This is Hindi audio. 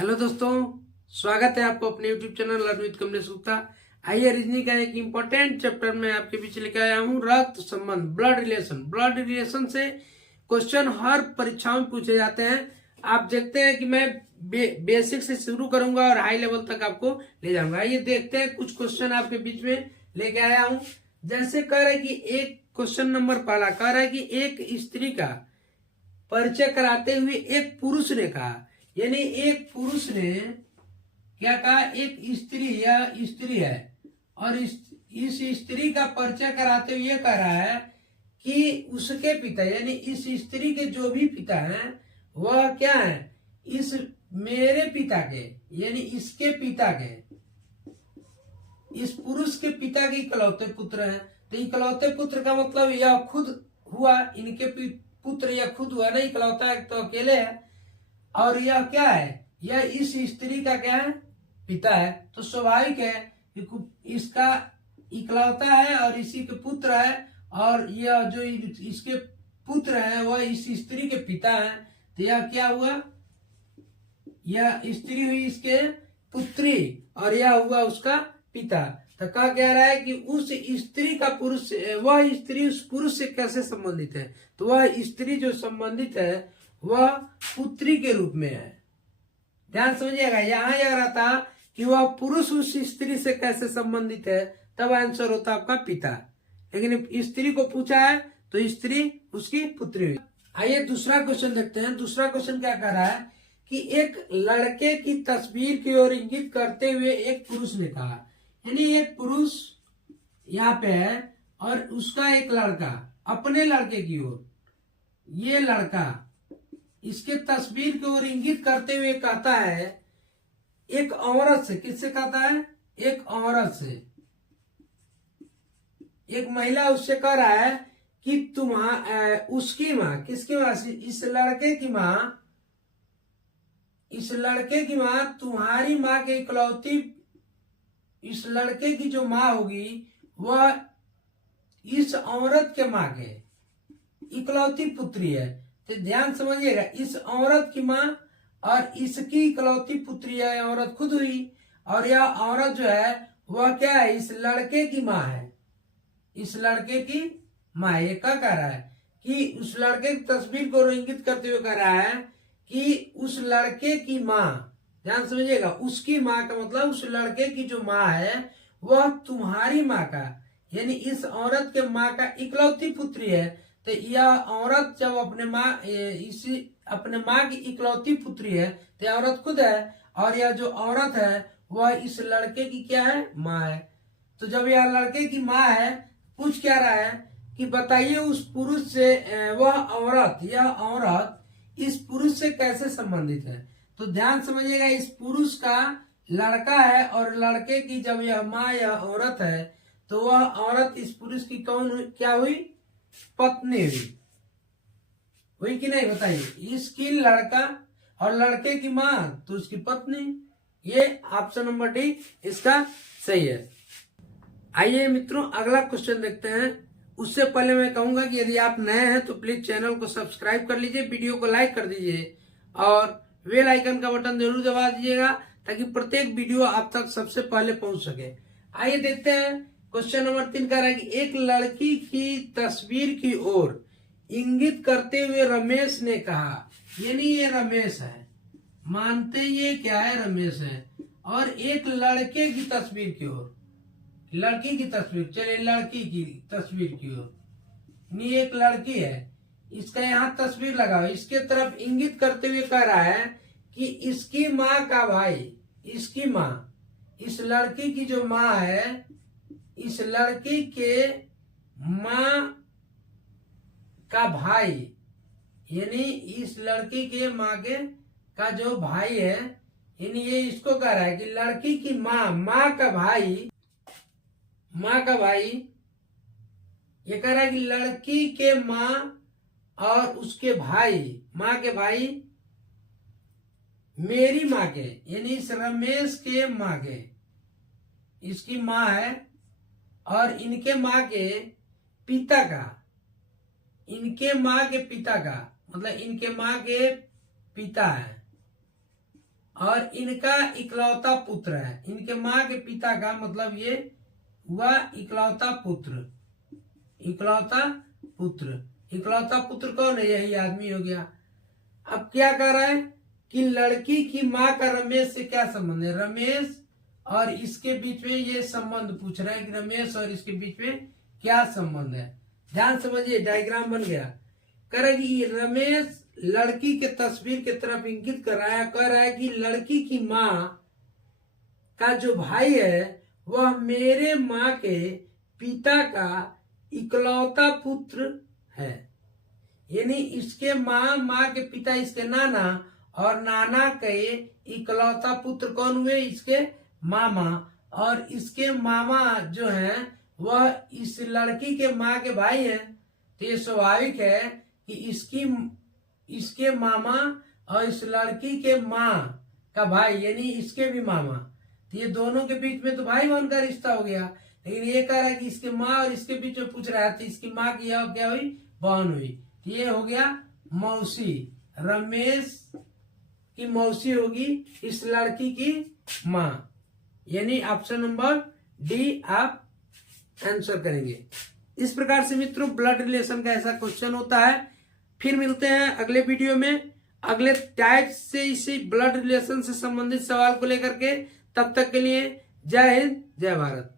हेलो दोस्तों, स्वागत है आपको अपने YouTube channel learn with Kamlesh Gupta. आइए रीजनिंग का एक इम्पोर्टेंट चैप्टर में आपके बीच लेकर आया हूँ, रक्त संबंध, ब्लड रिलेशन। ब्लड रिलेशन से क्वेश्चन हर परीक्षाओं में पूछे जाते हैं। आप देखते हैं कि मैं बेसिक से शुरू करूंगा और हाई लेवल तक आपको ले जाऊंगा। आइए देखते हैं, कुछ क्वेश्चन आपके बीच में लेके आया हूँ। जैसे कह रहे कि एक क्वेश्चन नंबर पहला कह रहा है कि एक स्त्री का परिचय कराते हुए एक पुरुष ने कहा, यानी एक पुरुष ने क्या कहा, एक स्त्री या स्त्री है और इस स्त्री का परिचय कराते हुए कह रहा है कि उसके पिता यानी इस स्त्री के जो भी पिता हैं वह क्या है, इस मेरे पिता के यानी इसके पिता के, इस पुरुष के पिता के इकलौते पुत्र हैं। तो इकलौते पुत्र का मतलब यह खुद हुआ, इनके पुत्र या खुद हुआ नहीं, इकलौता तो अकेले है। और यह क्या है, यह इस स्त्री का क्या है, पिता है। तो स्वाभाविक है कि इसका इकलौता है और इसी के पुत्र है, और यह जो इसके पुत्र है वह इस स्त्री के पिता है। तो यह क्या हुआ, यह स्त्री हुई इसके पुत्री और यह हुआ उसका पिता। तो क्या कह रहा है कि उस स्त्री का पुरुष, वह स्त्री उस पुरुष से कैसे संबंधित है। तो वह स्त्री जो संबंधित है वह पुत्री के रूप में है। ध्यान समझिएगा, यहां यह रहा था कि वह पुरुष उस स्त्री से कैसे संबंधित है, तब आंसर होता आपका पिता। लेकिन स्त्री को पूछा है तो स्त्री उसकी पुत्री हुई। आइए दूसरा क्वेश्चन देखते हैं। दूसरा क्वेश्चन क्या कह रहा है कि एक लड़के की तस्वीर की ओर इंगित करते हुए एक पुरुष ने कहा, यानी एक पुरुष यहाँ पे है और उसका एक लड़का अपने लड़के की ओर, ये लड़का इसके तस्वीर की ओर इंगित करते हुए कहता है एक औरत से, किससे कहता है, एक औरत से, एक महिला उससे कह रहा है कि उसकी माँ, किसकी माँ, इस लड़के की माँ, इस लड़के की माँ तुम्हारी माँ के इकलौती, इस लड़के की जो माँ होगी वह इस औरत के माँ के इकलौती पुत्री है। तो ध्यान समझिएगा, इस औरत की माँ और इसकी इकलौती पुत्री है, औरत खुद हुई, और यह औरत जो है वह क्या है, इस लड़के की माँ है, इस लड़के की माँ। ये क्या कह रहा है कि उस लड़के की तस्वीर को इंगित करते हुए कह रहा है कि उस लड़के की माँ, ध्यान समझिएगा, उसकी माँ का मतलब उस लड़के की जो माँ है वह तुम्हारी माँ का यानी इस औरत के माँ का इकलौती पुत्री है। तो यह औरत जब अपने माँ की इकलौती पुत्री है तो यह औरत खुद है, और यह जो औरत है वह इस लड़के की क्या है, माँ है। तो जब यह लड़के की माँ है, पूछ क्या रहा है कि बताइए उस पुरुष से वह औरत, यह औरत इस पुरुष से कैसे संबंधित है। तो ध्यान समझिएगा, इस पुरुष का लड़का है और लड़के की जब यह माँ या औरत है तो वह औरत इस पुरुष की कौन हुई, क्या हुई, पत्नी हुई कि नहीं, बताइए। इसकी लड़का और लड़के की माँ तो उसकी पत्नी, ये ऑप्शन नंबर डी इसका सही है। आइए मित्रों अगला क्वेश्चन देखते हैं। उससे पहले मैं कहूंगा कि यदि आप नए हैं तो प्लीज चैनल को सब्सक्राइब कर लीजिए, वीडियो को लाइक कर दीजिए और बेल आइकन का बटन जरूर दबा दीजिएगा ताकि प्रत्येक वीडियो आप तक सबसे पहले पहुंच सके। आइए देखते हैं, क्वेश्चन नंबर 3 कह रहा है कि एक लड़की की तस्वीर की ओर इंगित करते हुए रमेश ने कहा, यानी ये रमेश है, मानते ये क्या है, रमेश है, और एक लड़के की तस्वीर की ओर, लड़की की तस्वीर, चलिए लड़की की तस्वीर की ओर, नहीं एक लड़की है, इसका यहाँ तस्वीर लगाओ, इसके तरफ इंगित करते हुए कह रहा है कि इसकी माँ का भाई, इसकी माँ, इस लड़की की जो माँ है, इस लड़की के माँ का भाई, यानी इस लड़की के माँ के का जो भाई है, यानी ये इसको कह रहा है कि लड़की की माँ, माँ का भाई, माँ का भाई, ये कह रहा है कि लड़की के माँ और उसके भाई, माँ के भाई मेरी माँ के, यानी इस रमेश के माँ के, इसकी माँ है और इनके माँ के पिता का, इनके माँ के पिता का मतलब इनके माँ के पिता है और इनका इकलौता पुत्र है। इनके माँ के पिता का मतलब ये हुआ इकलौता पुत्र। इकलौता पुत्र, इकलौता पुत्र कौन है? यही आदमी हो गया। अब क्या कर रहा है कि लड़की की माँ का रमेश से क्या संबंध है? रमेश और इसके बीच में ये संबंध पूछ रहा है कि रमेश और इसके बीच में क्या संबंध है। ध्यान समझिए, डायग्राम बन गया। कह रहा है कि रमेश लड़की के तस्वीर की तरफ इंगित कर रहा है, कह रहा है कि लड़की की माँ का जो भाई है वह मेरे माँ के पिता का इकलौता पुत्र है। यानी इसके माँ के पिता इसके नाना, और नाना के इकलौता पुत्र कौन हुए? इसके मामा। और इसके मामा जो हैं वह इस लड़की के माँ के भाई हैं। तो ये स्वाभाविक है कि इसके मामा और इस लड़की के माँ का भाई यानी इसके भी मामा, तो ये दोनों के बीच में तो भाई बहन का रिश्ता हो गया। लेकिन ये कह रहा है कि इसके माँ और इसके बीच में पूछ रहा है, तो इसकी माँ की क्या हुई? बहन हुई। तो ये हो गया मौसी। रमेश की मौसी होगी इस लड़की की माँ। यानी ऑप्शन नंबर डी आप आंसर करेंगे। इस प्रकार से मित्रों ब्लड रिलेशन का ऐसा क्वेश्चन होता है। फिर मिलते हैं अगले वीडियो में अगले टाइप से इसी ब्लड रिलेशन से संबंधित सवाल को लेकर के। तब तक के लिए जय हिंद, जय भारत।